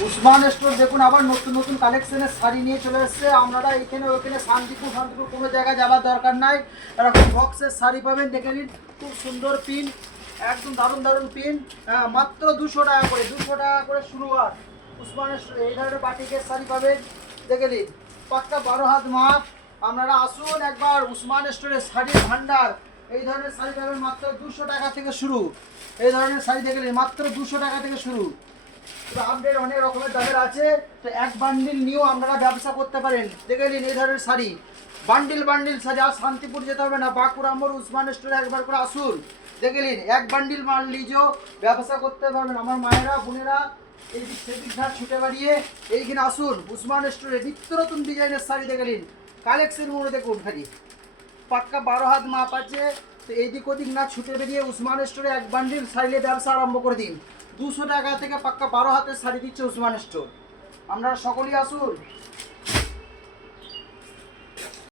Usman store দেখুন আবার নতুন নতুন কালেকশনের শাড়ি নিয়ে চলে এসেছে। আপনারা এখানে ওখানে শান্তিপুর কোনো জায়গায় যাওয়ার দরকার নাই। এরকম বক্সের শাড়ি পাবেন, দেখে নিন খুব সুন্দর পিন, একদম দারুণ দারুণ পিন। মাত্র 200 টাকা করে, 200 টাকা করে শুরু। আর উসমান স্টোর এই ধরনের বাটিকের শাড়ি পাবেন, দেখে নিন পাক্কা 12 হাত মাপ। আপনারা আসুন একবার উসমান স্টোরের শাড়ির ভান্ডার। এই ধরনের শাড়ি পাবেন মাত্র 200 টাকা থেকে শুরু। এই ধরনের শাড়ি দেখে নিন মাত্র 200 টাকা থেকে শুরু। আপডেট অনেক রকমের দামের আছে, তো এক বান্ডিল নিয়েও আপনারা ব্যবসা করতে পারেন। দেখে নিন এই ধরনের শাড়ি, বান্ডিল বান্ডিল শাড়ি। আর শান্তিপুর যেতে হবে না, বাঁকুড়া মোড় উসমান স্টোরে একবার করে আসুন। দেখে নিন এক বান্ডিল মাল নিজেও ব্যবসা করতে পারবেন। আমার মায়েরা বোনেরা এই দিক সেদিক ধার ছুটে বাড়িয়ে এইখানে আসুন উসমান স্টোরে। নিত্য নতুন ডিজাইনের শাড়ি দেখে নিন, কালেকশন মনে দেখুন খালি পাক্কা 12 হাত মাপ আছে। তো এইদিক ওদিক না ছুটে বেরিয়ে উসমান স্টোরে এক বান্ডিল শাড়ি ব্যবসা আরম্ভ করে দিন। 200 টাকা থেকে পাক্কা 12 হাতের শাড়ি দিচ্ছে উসমান স্টোর। আপনারা সকলেই আসুন।